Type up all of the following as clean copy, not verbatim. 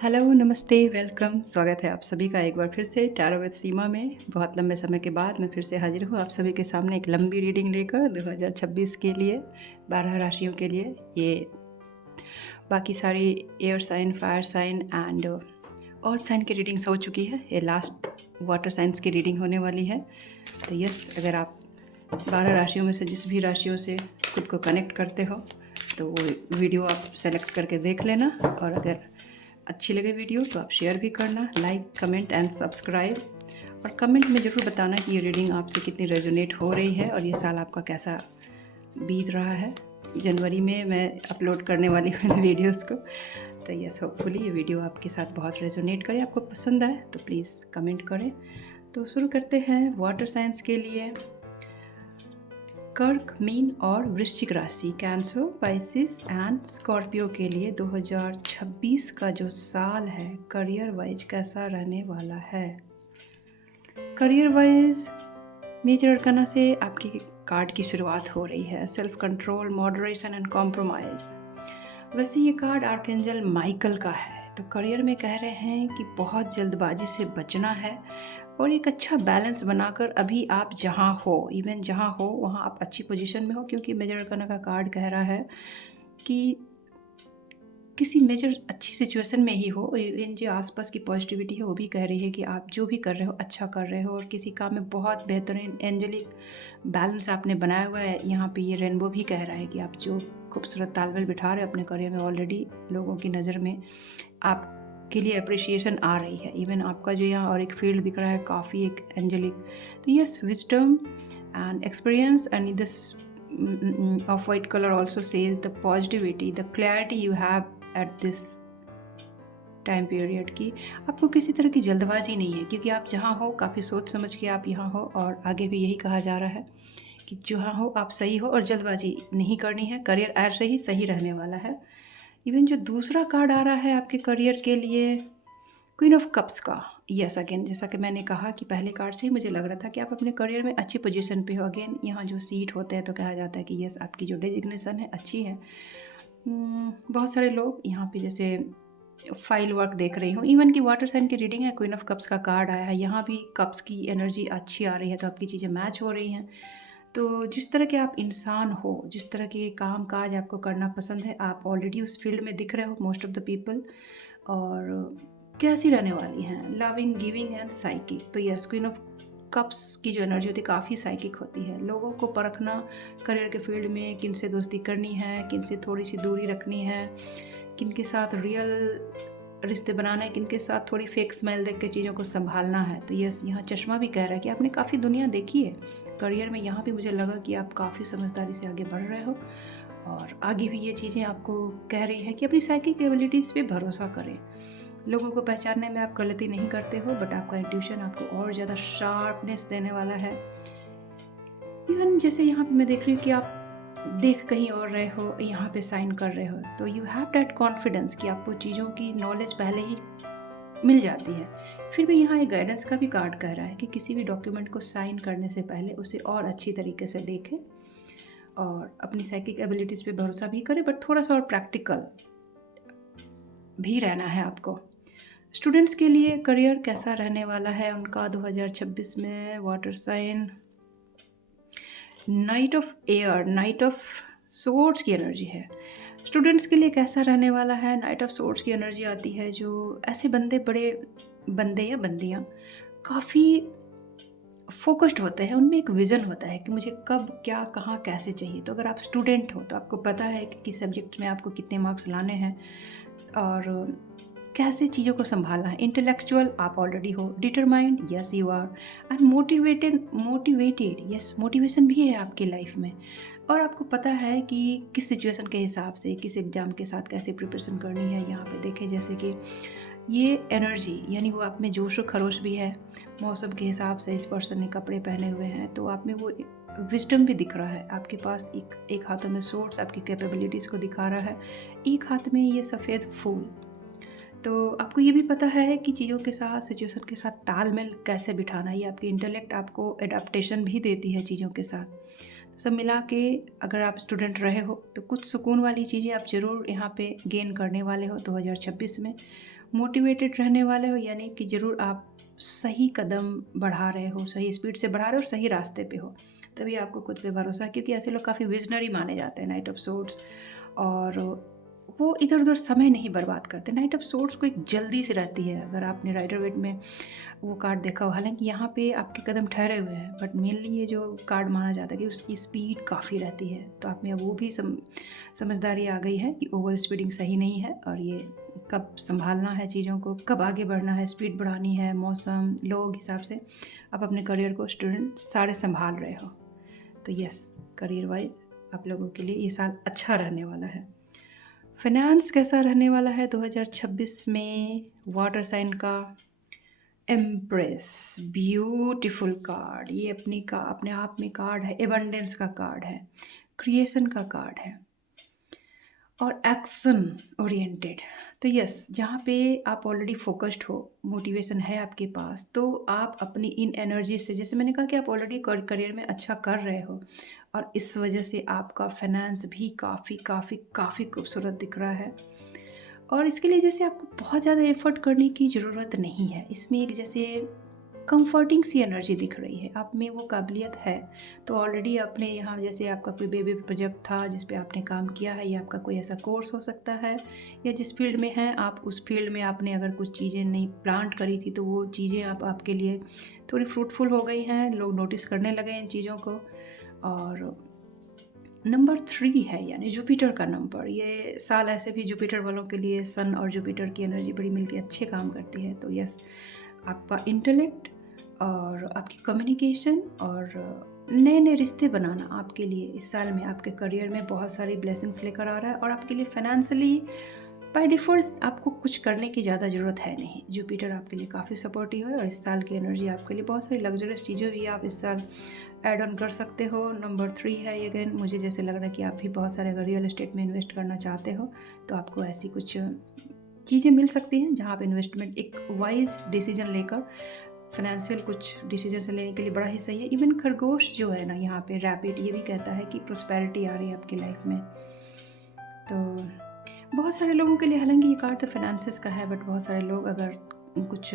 Hello, नमस्ते, welcome. स्वागत है आप सभी का एक बार फिर से टैरो विद सीमा में। बहुत लंबे समय के बाद मैं फिर से हाजिर हूँ आप सभी के सामने एक लंबी रीडिंग लेकर 2026 के लिए 12 राशियों के लिए। ये बाकी सारी air sign, fire sign and और साइन की रीडिंग्स हो चुकी है। ये लास्ट वाटर साइंस की रीडिंग होने वाली है। तो यस, अगर आप 12 राशियों में से जिस भी राशियों से खुद को कनेक्ट करते हो तो वो वीडियो आप सेलेक्ट करके देख लेना। और अगर अच्छी लगे वीडियो तो आप शेयर भी करना, लाइक, कमेंट एंड सब्सक्राइब। और कमेंट में ज़रूर बताना कि ये रीडिंग आपसे कितनी रेजोनेट हो रही है और ये साल आपका कैसा बीत रहा है। जनवरी में मैं अपलोड करने वाली हूँ इन वीडियोज़ को। तो यस, होपफुली ये वीडियो आपके साथ बहुत रेजोनेट करे, आपको पसंद आए तो प्लीज़ कमेंट करें। तो शुरू करते हैं वाटर साइंस के लिए। कर्क, मीन और वृश्चिक राशि, कैंसर, पाइसिस एंड स्कॉर्पियो के लिए 2026 का जो साल है करियर वाइज कैसा रहने वाला है। करियर वाइज मेजर अरकाना से आपकी कार्ड की शुरुआत हो रही है, self control, moderation and compromise. वैसे ये कार्ड आर्कएंजल माइकल का है। तो करियर में कह रहे हैं कि बहुत जल्दबाजी से बचना है और एक अच्छा बैलेंस बनाकर अभी आप जहाँ हो, इवन जहाँ हो वहाँ आप अच्छी पोजीशन में हो, क्योंकि मेजर अरकाना का कार्ड कह रहा है कि किसी मेजर अच्छी सिचुएशन में ही हो। इवन जो आसपास की पॉजिटिविटी है वो भी कह रही है कि आप जो भी कर रहे हो अच्छा कर रहे हो और किसी काम में बहुत बेहतरीन एंजेलिक बैलेंस आपने बनाया हुआ है। यहाँ पे ये रेनबो भी कह रहा है कि आप जो खूबसूरत तालमेल बिठा रहे हो अपने करियर में, ऑलरेडी लोगों की नज़र में आपके लिए अप्रिसिएशन आ रही है। इवन आपका जो यहाँ और एक फील्ड दिख रहा है काफ़ी एक एंजेलिक। तो yes, wisdom and experience, and this of white color also says the positivity, the clarity you have at this time period की। आपको किसी तरह की जल्दबाजी नहीं है, क्योंकि आप जहाँ हो काफ़ी सोच समझ के आप यहाँ हो। और आगे भी यही कहा जा रहा है कि जहाँ हो आप सही हो और जल्दबाजी नहीं करनी है। करियर ऐसे ही सही रहने वाला है। इवन जो दूसरा कार्ड आ रहा है आपके करियर के लिए, क्वीन ऑफ कप्स का। यस, अगेन जैसा कि मैंने कहा कि पहले कार्ड से ही मुझे लग रहा था कि आप अपने करियर में अच्छी पोजीशन पे हो। अगेन यहाँ जो सीट होते हैं तो कहा जाता है कि यस, आपकी जो डेजिग्नेशन है अच्छी है। बहुत सारे लोग यहाँ पे जैसे फाइल वर्क देख रही हूँ। इवन की वाटर साइन की रीडिंग है, क्वीन ऑफ कप्स का कार्ड आया है, यहाँ भी कप्स की एनर्जी अच्छी आ रही है, तो आपकी चीज़ें मैच हो रही हैं। तो जिस तरह के आप इंसान हो, जिस तरह के काम काज आपको करना पसंद है, आप ऑलरेडी उस फील्ड में दिख रहे हो मोस्ट ऑफ द पीपल। और कैसी रहने वाली हैं, लविंग, गिविंग एंड साइकिक। तो यस, क्वीन ऑफ कप्स की जो एनर्जी होती है काफ़ी साइकिक होती है। लोगों को परखना करियर के फील्ड में, किन से दोस्ती करनी है, किन से थोड़ी सी दूरी रखनी है, किन के साथ रियल रिश्ते बनाना है, किन के साथ थोड़ी फेक स्माइल देख के चीज़ों को संभालना है। तो यस, यहाँ चश्मा भी कह रहा है कि आपने काफ़ी दुनिया देखी है करियर में। यहाँ भी मुझे लगा कि आप काफ़ी समझदारी से आगे बढ़ रहे हो और आगे भी ये चीज़ें आपको कह रही हैं कि अपनी साइकिक एबिलिटीज़ पे भरोसा करें। लोगों को पहचानने में आप गलती नहीं करते हो, बट आपका इंट्यूशन आपको और ज़्यादा शार्पनेस देने वाला है। इवन जैसे यहाँ पे मैं देख रही हूँ कि आप देख कहीं और रहे हो, यहाँ पे साइन कर रहे हो, तो यू हैव दैट कॉन्फिडेंस कि आपको चीज़ों की नॉलेज पहले ही मिल जाती है। फिर भी यहाँ एक गाइडेंस का भी कार्ड कह रहा है कि किसी भी डॉक्यूमेंट को साइन करने से पहले उसे और अच्छी तरीके से देखें और अपनी साइकिक एबिलिटीज़ पे भरोसा भी करें, बट थोड़ा सा और प्रैक्टिकल भी रहना है आपको। स्टूडेंट्स के लिए करियर कैसा रहने वाला है उनका 2026 में, water sign, knight of air, knight of swords की एनर्जी है। स्टूडेंट्स के लिए कैसा रहने वाला है, नाइट ऑफ सोर्ड्स की एनर्जी आती है। जो ऐसे बंदे, बड़े बंदे या बंदियाँ काफ़ी फोकस्ड होते हैं, उनमें एक विज़न होता है कि मुझे कब, क्या, कहाँ, कैसे चाहिए। तो अगर आप स्टूडेंट हो तो आपको पता है कि किस सब्जेक्ट में आपको कितने मार्क्स लाने हैं और कैसे चीज़ों को संभालना है। इंटेलेक्चुअल आप ऑलरेडी हो, determined yes you are, and motivated yes, motivation भी है आपकी लाइफ में। और आपको पता है कि किस सिचुएशन के हिसाब से किस एग्ज़ाम के साथ कैसे प्रिपरेशन करनी है। यहाँ पे देखें जैसे कि ये एनर्जी, यानी वो आप में जोश और खरोश भी है। मौसम के हिसाब से इस पर्सन ने कपड़े पहने हुए हैं, तो आप में वो विजडम भी दिख रहा है। आपके पास एक हाथों में सोर्स आपकी कैपेबिलिटीज़ को दिखा रहा है, एक हाथ में ये सफ़ेद फूल। तो आपको ये भी पता है कि चीज़ों के साथ, सिचुएशन के साथ तालमेल कैसे बिठाना है। ये आपकी इंटेलेक्ट आपको एडाप्टेशन भी देती है चीज़ों के साथ। तो सब मिला के अगर आप स्टूडेंट रहे हो तो कुछ सुकून वाली चीज़ें आप ज़रूर यहाँ पे गेन करने वाले हो 2026 में। मोटिवेटेड रहने वाले हो, यानी कि ज़रूर आप सही कदम बढ़ा रहे हो, सही स्पीड से बढ़ा रहे हो और सही रास्ते पे हो, तभी आपको खुद पे भरोसा है, क्योंकि ऐसे लोग काफ़ी विज़नरी माने जाते हैं, नाइट ऑफ सोर्ड्स। और वो इधर-उधर समय नहीं बर्बाद करते। नाइट ऑफ सोर्ड्स को एक जल्दी से रहती है, अगर आपने राइडर वेट में वो कार्ड देखा हो, हालाँकि यहाँ पे आपके कदम ठहरे हुए हैं, बट मेनली ये जो कार्ड माना जाता है कि उसकी स्पीड काफ़ी रहती है। तो आप में अब वो भी समझदारी आ गई है कि ओवर स्पीडिंग सही नहीं है, और ये कब सँभालना है चीज़ों को, कब आगे बढ़ना है, स्पीड बढ़ानी है, मौसम, लोग हिसाब से आप अपने करियर को स्टूडेंट सारे सँभाल रहे हो। तो यस, करियर वाइज़ आप लोगों के लिए ये साल अच्छा रहने वाला है। फाइनेंस कैसा रहने वाला है 2026 में? वाटर साइन का एम्प्रेस, ब्यूटीफुल कार्ड। ये अपने आप में कार्ड है, एबंडेंस का कार्ड है, क्रिएशन का कार्ड है और एक्शन ओरिएंटेड। तो यस, जहाँ पे आप ऑलरेडी फोकस्ड हो, मोटिवेशन है आपके पास, तो आप अपनी इन एनर्जी से, जैसे मैंने कहा कि आप ऑलरेडी करियर में अच्छा कर रहे हो, और इस वजह से आपका फाइनेंस भी काफ़ी काफ़ी काफ़ी खूबसूरत दिख रहा है। और इसके लिए जैसे आपको बहुत ज़्यादा एफर्ट करने की ज़रूरत नहीं है। इसमें एक जैसे कंफर्टिंग सी एनर्जी दिख रही है, आप में वो काबिलियत है। तो ऑलरेडी आपने यहाँ, जैसे आपका कोई बेबी प्रोजेक्ट था जिस पे आपने काम किया है, या आपका कोई ऐसा कोर्स हो सकता है, या जिस फील्ड में हैं आप, उस फील्ड में आपने अगर कुछ चीज़ें नई प्लांट करी थी, तो वो चीज़ें आपके लिए थोड़ी फ्रूटफुल हो गई हैं, लोग नोटिस करने लगे इन चीज़ों को। और नंबर 3 है, यानी जुपिटर का नंबर। ये साल ऐसे भी जुपिटर वालों के लिए सन और जुपिटर की एनर्जी बड़ी मिलके अच्छे काम करती है। तो यस, आपका इंटेलेक्ट और आपकी कम्युनिकेशन और नए-नए रिश्ते बनाना आपके लिए इस साल में आपके करियर में बहुत सारी ब्लेसिंग्स लेकर आ रहा है, और आपके लिए फाइनेंशियली बाय डिफ़ॉल्ट आपको कुछ करने की ज़्यादा ज़रूरत है नहीं। जुपिटर आपके लिए काफ़ी सपोर्टिव है, और इस साल की एनर्जी आपके लिए बहुत सारी लग्जरियस चीज़ें भी आप इस साल ऐड ऑन कर सकते हो। नंबर 3 है ये। अगेन मुझे जैसे लग रहा है कि आप भी बहुत सारे अगर रियल एस्टेट में इन्वेस्ट करना चाहते हो, तो आपको ऐसी कुछ चीज़ें मिल सकती हैं जहाँ आप इन्वेस्टमेंट एक वाइज डिसीजन लेकर, फाइनेंशियल कुछ डिसीजन लेने के लिए बड़ा ही सही है। इवन खरगोश जो है ना यहाँ पे रैबिट, ये भी कहता है कि प्रॉस्पेरिटी आ रही है आपकी लाइफ में। तो बहुत सारे लोगों के लिए, हालांकि ये कार्ड तो फाइनेंसेस का है, बट बहुत सारे लोग अगर कुछ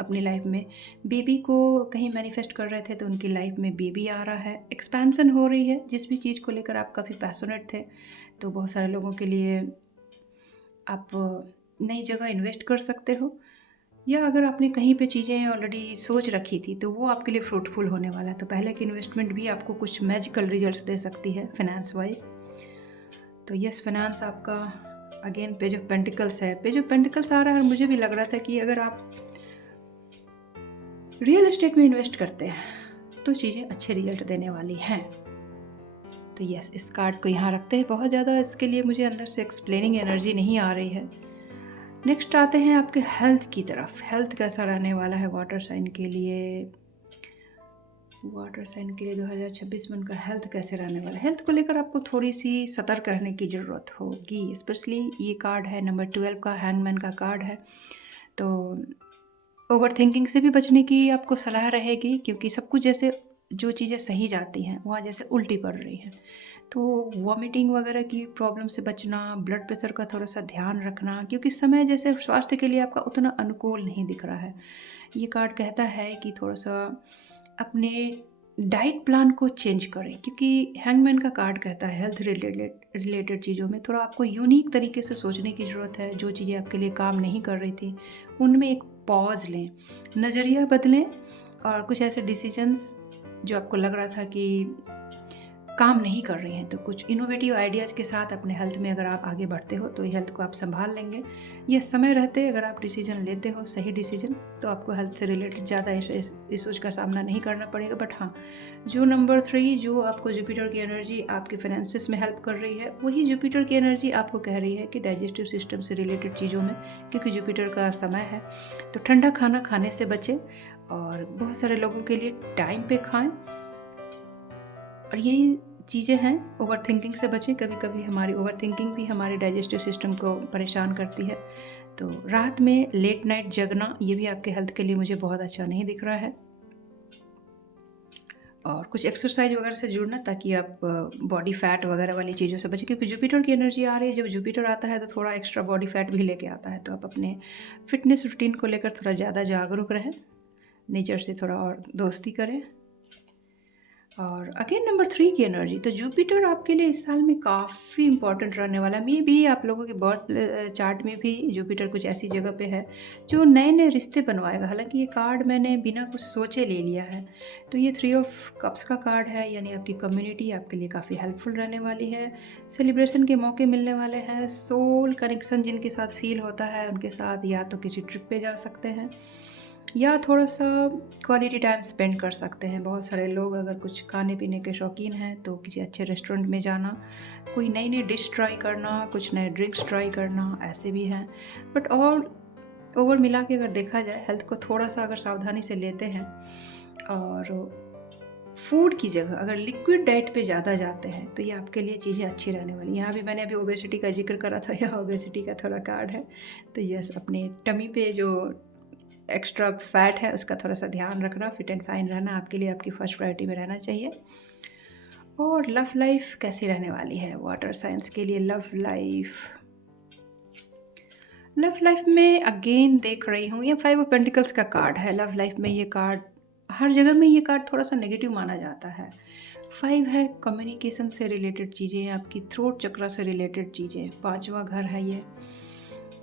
अपनी लाइफ में बेबी को कहीं मैनिफेस्ट कर रहे थे, तो उनकी लाइफ में बेबी आ रहा है, एक्सपेंशन हो रही है। जिस भी चीज़ को लेकर आप काफ़ी पैशनेट थे, तो बहुत सारे लोगों के लिए आप नई जगह इन्वेस्ट कर सकते हो, या अगर आपने कहीं पे चीज़ें ऑलरेडी सोच रखी थी, तो वो आपके लिए फ्रूटफुल होने वाला है। तो पहले की इन्वेस्टमेंट भी आपको कुछ मैजिकल रिजल्ट्स दे सकती है फाइनेंस वाइज। तो यस, फाइनेंस आपका अगेन पेज ऑफ पेंटिकल्स है। पेज ऑफ पेंटिकल्स आ रहा है, और मुझे भी लग रहा था कि अगर आप रियल एस्टेट में इन्वेस्ट करते हैं तो चीज़ें अच्छे रिजल्ट देने वाली हैं। तो यस, इस कार्ड को यहाँ रखते हैं। बहुत ज़्यादा इसके लिए मुझे अंदर से एक्सप्लेनिंग एनर्जी नहीं आ रही है। नेक्स्ट आते हैं आपके हेल्थ की तरफ। हेल्थ कैसा रहने वाला है वाटर साइन के लिए? वाटर साइन के लिए 2026 में उनका हेल्थ कैसे रहने वाला है? हेल्थ को लेकर आपको थोड़ी सी सतर्क रहने की ज़रूरत होगी। स्पेशली ये कार्ड है नंबर 12 का, हैंगमैन का कार्ड है। तो ओवर थिंकिंग से भी बचने की आपको सलाह रहेगी, क्योंकि सब कुछ जैसे जो चीज़ें सही जाती हैं वहाँ जैसे उल्टी पड़ रही हैं। तो वॉमिटिंग वगैरह की प्रॉब्लम से बचना, ब्लड प्रेशर का थोड़ा सा ध्यान रखना, क्योंकि समय जैसे स्वास्थ्य के लिए आपका उतना अनुकूल नहीं दिख रहा है। ये कार्ड कहता है कि थोड़ा सा अपने डाइट प्लान को चेंज करें, क्योंकि हैंगमैन का कार्ड कहता है हेल्थ रिलेटेड चीज़ों में थोड़ा आपको यूनिक तरीके से सोचने की ज़रूरत है। जो चीज़ें आपके लिए काम नहीं कर रही थी, उनमें एक पॉज लें, नज़रिया बदलें, और कुछ ऐसे डिसीजंस जो आपको लग रहा था कि काम नहीं कर रही हैं, तो कुछ इनोवेटिव आइडियाज़ के साथ अपने हेल्थ में अगर आप आगे बढ़ते हो, तो ये हेल्थ को आप संभाल लेंगे। ये समय रहते अगर आप डिसीजन लेते हो, सही डिसीजन, तो आपको हेल्थ से रिलेटेड ज़्यादा इश्यूज़ का सामना नहीं करना पड़ेगा। बट हाँ, जो नंबर 3 जो आपको जुपिटर की एनर्जी आपके फाइनेंसिस में हेल्प कर रही है, वही जुपिटर की एनर्जी आपको कह रही है कि डाइजेस्टिव सिस्टम से रिलेटेड चीज़ों में, क्योंकि जुपिटर का समय है, तो ठंडा खाना खाने से बचें, और बहुत सारे लोगों के लिए टाइम पे खाएं। और यही चीज़ें हैं, ओवर थिंकिंग से बचें। कभी कभी हमारी ओवर थिंकिंग भी हमारे डाइजेस्टिव सिस्टम को परेशान करती है। तो रात में लेट नाइट जगना, ये भी आपके हेल्थ के लिए मुझे बहुत अच्छा नहीं दिख रहा है। और कुछ एक्सरसाइज वगैरह से जुड़ना, ताकि आप बॉडी फैट वगैरह वाली चीज़ों से बचें, क्योंकि जुपिटर की एनर्जी आ रही है। जब जुपिटर आता है तो थोड़ा एक्स्ट्रा बॉडी फैट भी लेके आता है। तो आप अपने फिटनेस रूटीन को लेकर थोड़ा ज़्यादा जागरूक रहें, नेचर से थोड़ा और दोस्ती करें। और अगेन नंबर 3 की एनर्जी, तो जुपिटर आपके लिए इस साल में काफ़ी इंपॉर्टेंट रहने वाला है। मे भी आप लोगों के बर्थ चार्ट में भी जुपिटर कुछ ऐसी जगह पे है जो नए नए रिश्ते बनवाएगा। हालांकि ये कार्ड मैंने बिना कुछ सोचे ले लिया है। तो ये 3 ऑफ कप्स का कार्ड है, यानी आपकी कम्युनिटी आपके लिए काफ़ी हेल्पफुल रहने वाली है। सेलिब्रेशन के मौके मिलने वाले हैं। सोल कनेक्शन जिनके साथ फील होता है उनके साथ या तो किसी ट्रिप पे जा सकते हैं या थोड़ा-सा क्वालिटी टाइम स्पेंड कर सकते हैं। बहुत सारे लोग अगर कुछ खाने-पीने के शौकीन हैं तो किसी अच्छे रेस्टोरेंट में जाना, कोई नई-नई डिश ट्राई करना, कुछ नए ड्रिंक्स ट्राई करना, ऐसे भी हैं। बट और ओवर मिला के अगर देखा जाए, हेल्थ को थोड़ा-सा अगर सावधानी से लेते हैं और फूड की जगह अगर लिक्विड डाइट पे ज़्यादा जाते हैं तो ये आपके लिए चीज़ें अच्छी रहने वाली हैं। यहाँ भी मैंने अभी ओबेसिटी का ज़िक्र करा था, यहाँ ओबेसिटी का थोड़ा कार्ड है। तो यस, अपने टमी पे जो एक्स्ट्रा फैट है उसका थोड़ा सा ध्यान रखना, फिट एंड फाइन रहना आपके लिए आपकी फर्स्ट प्रायोरिटी में रहना चाहिए। और लव लाइफ कैसी रहने वाली है वाटर साइंस के लिए? लव लाइफ में अगेन देख रही हूँ, ये 5 ऑफ पेंटिकल्स का कार्ड है। लव लाइफ में ये कार्ड, हर जगह में ये कार्ड थोड़ा सा नेगेटिव माना जाता है। 5 है कम्युनिकेशन से रिलेटेड चीज़ें, आपकी थ्रोट चक्रा से रिलेटेड चीज़ें, 5वां घर है ये।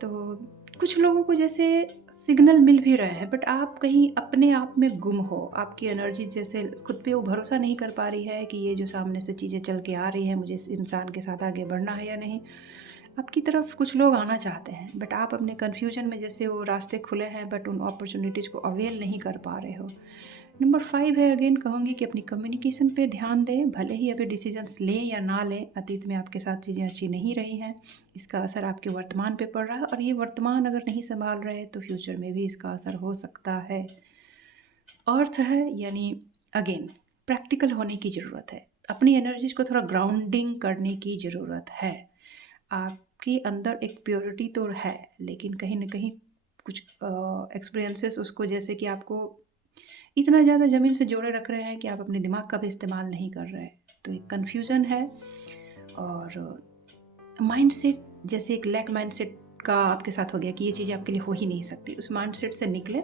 तो कुछ लोगों को जैसे सिग्नल मिल भी रहे हैं, बट आप कहीं अपने आप में गुम हो। आपकी एनर्जी जैसे खुद पे वो भरोसा नहीं कर पा रही है कि ये जो सामने से चीज़ें चल के आ रही हैं, मुझे इस इंसान के साथ आगे बढ़ना है या नहीं। आपकी तरफ कुछ लोग आना चाहते हैं, बट आप अपने कन्फ्यूजन में जैसे वो रास्ते खुले हैं बट उन अपॉर्चुनिटीज़ को अवेल नहीं कर पा रहे हो। नंबर 5 है, अगेन कहूँगी कि अपनी कम्युनिकेशन पे ध्यान दें। भले ही अभी डिसीजंस लें या ना लें, अतीत में आपके साथ चीज़ें अच्छी नहीं रही हैं, इसका असर आपके वर्तमान पे पड़ रहा है, और ये वर्तमान अगर नहीं संभाल रहे तो फ्यूचर में भी इसका असर हो सकता है। अर्थ है, यानी अगेन प्रैक्टिकल होने की ज़रूरत है। अपनी एनर्जीज को थोड़ा ग्राउंडिंग करने की ज़रूरत है। आपके अंदर एक प्योरिटी तो है, लेकिन कहीं न कहीं कुछ एक्सपीरियंसेस उसको जैसे कि आपको इतना ज़्यादा ज़मीन से जोड़े रख रहे हैं कि आप अपने दिमाग का भी इस्तेमाल नहीं कर रहे। तो एक कन्फ्यूज़न है, और माइंडसेट जैसे एक लैक माइंडसेट का आपके साथ हो गया कि ये चीज़ें आपके लिए हो ही नहीं सकती। उस माइंडसेट से निकलें,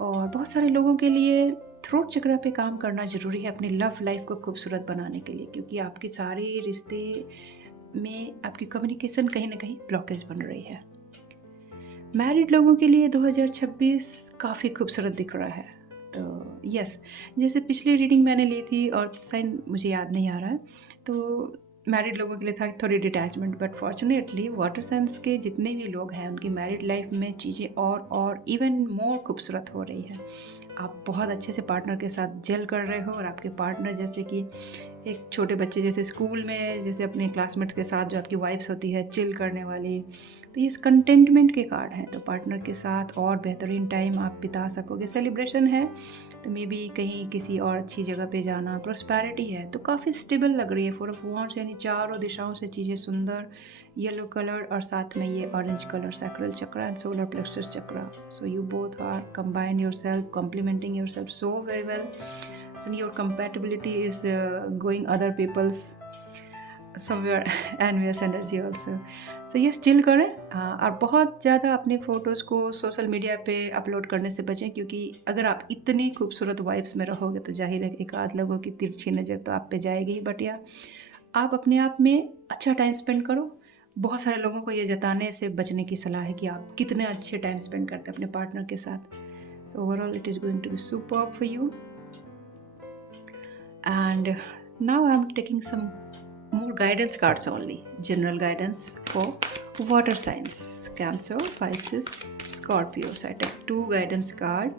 और बहुत सारे लोगों के लिए थ्रोट चक्र पे काम करना ज़रूरी है अपनी लव लाइफ को खूबसूरत बनाने के लिए, क्योंकि आपके सारे रिश्ते में आपकी कम्युनिकेशन कहीं न कहीं ब्लॉकेज बन रही है। मैरिड लोगों के लिए 2026 काफ़ी खूबसूरत दिख रहा है। तो यस, जैसे पिछली रीडिंग मैंने ली थी और साइन मुझे याद नहीं आ रहा है, तो मैरिड लोगों के लिए था थोड़ी detachment, but fortunately water science के जितने भी लोग हैं उनकी मैरिड लाइफ में चीज़ें और इवन मोर खूबसूरत हो रही है। आप बहुत अच्छे से पार्टनर के साथ जेल कर रहे हो, और आपके पार्टनर जैसे कि एक छोटे बच्चे जैसे स्कूल में जैसे अपने क्लासमेट्स के साथ जो आपकी वाइब्स होती है चिल करने वाली, तो ये कंटेंटमेंट के कार्ड हैं। तो पार्टनर के साथ और बेहतरीन टाइम आप बिता सकोगे। सेलिब्रेशन है तो मे बी कहीं किसी और अच्छी जगह पे जाना। प्रोस्पैरिटी है तो काफ़ी स्टेबल लग रही है। 4 ऑफ वांड्स यानी चारों दिशाओं से चीज़ें सुंदर, येलो कलर और साथ में ये orange colour, sacral chakra and solar plexus chakra. So you both are combine yourself, complementing yourself so very well. So your compatibility is going other people's somewhere envious energy also. So yes, chill करें, और बहुत ज़्यादा अपने photos को social media पे upload करने से बचें, क्योंकि अगर आप इतनी खूबसूरत वाइब्स में रहोगे तो जाहिर है एक आध लोगों की तिरछी नज़र तो आप पे जाएगी ही। बट या आप अपने आप में अच्छा टाइम स्पेंड करो। बहुत सारे लोगों को ये जताने से बचने की सलाह है कि आप कितने अच्छे टाइम स्पेंड करते हैं अपने पार्टनर के साथ। So overall it is going to be superb for you. And now I'm taking some more guidance cards only, general guidance for water signs, Cancer, Pisces, Scorpio. So I take 2 guidance card.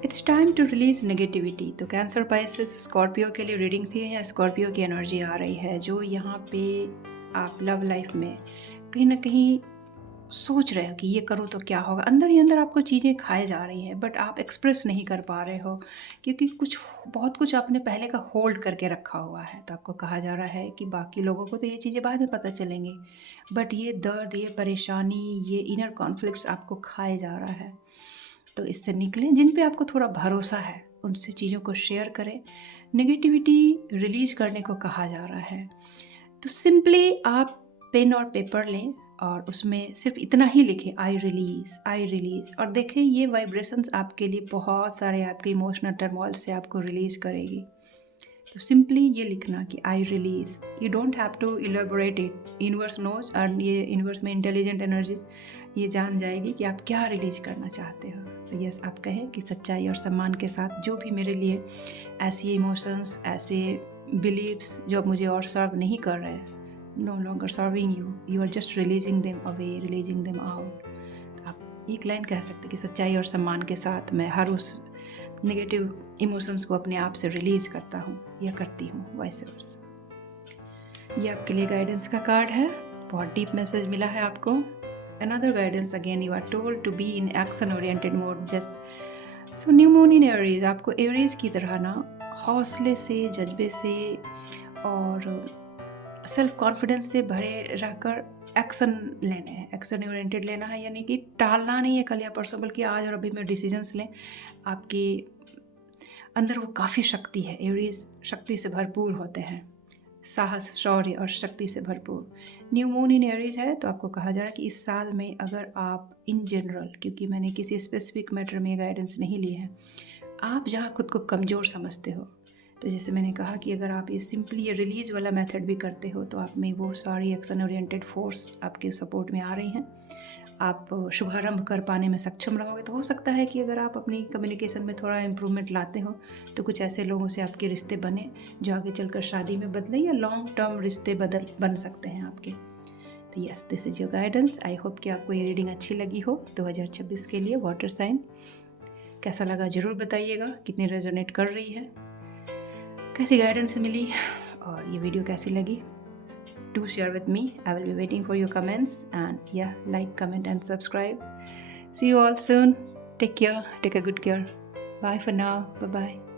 It's time to release negativity. तो cancer, Pisces, Scorpio के लिए reading थी, या Scorpio की energy आ रही है जो यहाँ पे आप लव लाइफ में कहीं ना कहीं सोच रहे हो कि ये करूँ तो क्या होगा। अंदर ही अंदर आपको चीज़ें खाए जा रही हैं, बट आप एक्सप्रेस नहीं कर पा रहे हो, क्योंकि बहुत कुछ आपने पहले का होल्ड करके रखा हुआ है। तो आपको कहा जा रहा है कि बाकी लोगों को तो ये चीज़ें बाद में पता चलेंगी, बट ये दर्द, ये परेशानी, ये इनर कॉन्फ्लिक्ट्स आपको खाए जा रहा है। तो इससे निकलें। जिन पे आपको थोड़ा भरोसा है उनसे चीज़ों को शेयर करें। नेगेटिविटी रिलीज करने को कहा जा रहा है, तो सिंपली आप पेन और पेपर लें और उसमें सिर्फ इतना ही लिखें, आई रिलीज़, और देखें ये वाइब्रेशंस आपके लिए बहुत सारे आपके इमोशनल टर्मोइल से आपको रिलीज़ करेगी। तो सिंपली ये लिखना कि I release. You don't have to elaborate it, universe knows, और ये यूनिवर्स में इंटेलिजेंट एनर्जीज ये जान जाएगी कि आप क्या रिलीज करना चाहते हो। तो यस, आप कहें कि सच्चाई और सम्मान के साथ जो भी मेरे लिए ऐसी इमोशंस, ऐसे बिलीव्स जो अब मुझे और सर्व नहीं कर रहे हैं, no longer serving you, you are just releasing them away, releasing them out. तो आप एक लाइन कह सकते हैं कि सच्चाई और सम्मान के साथ मैं हर उस नेगेटिव इमोशंस को अपने आप से रिलीज करता हूँ या करती हूँ, वाइस वर्सा। ये आपके लिए गाइडेंस का कार्ड है, बहुत डीप मैसेज मिला है आपको। Another guidance, again you are told to be in action oriented mode. Just so new moon in Aries, आपको एरीज की तरह ना हौसले से, जज्बे से और सेल्फ कॉन्फिडेंस से भरे रहकर एक्शन लेने हैं, एक्शन ओरिएंटेड लेना है, यानी कि टालना नहीं है कल या परसों, बल्कि आज और अभी में डिसीजंस लें। आपके अंदर वो काफ़ी शक्ति है, एरीज शक्ति से भरपूर होते हैं, साहस, शौर्य और शक्ति से भरपूर। न्यू मून इन एरीज है, तो आपको कहा जा रहा है कि इस साल में अगर आप इन जनरल, क्योंकि मैंने किसी स्पेसिफिक मैटर में गाइडेंस नहीं ली है, आप जहाँ खुद को कमज़ोर समझते हो, तो जैसे मैंने कहा कि अगर आप ये सिंपली ये रिलीज वाला मेथड भी करते हो तो आप में वो सारी एक्शन ओरिएंटेड फोर्स आपके सपोर्ट में आ रही हैं, आप शुभारंभ कर पाने में सक्षम रहोगे। तो हो सकता है कि अगर आप अपनी कम्युनिकेशन में थोड़ा इम्प्रूवमेंट लाते हो तो कुछ ऐसे लोगों से आपके रिश्ते बने जो आगे चलकर शादी में बदले या लॉन्ग टर्म रिश्ते बन सकते हैं आपके। तो yes, this is your guidance. I hope कि आपको ये रीडिंग अच्छी लगी हो 2026 के लिए। वाटर साइन कैसा लगा ज़रूर बताइएगा, कितनी रेजोनेट कर रही है, कैसी गाइडेंस मिली, और ये वीडियो कैसी लगी। Do share with me. I will be waiting for your comments, and yeah, like, comment and subscribe. See you all soon. Take care. Take a good care. Bye for now. Bye bye.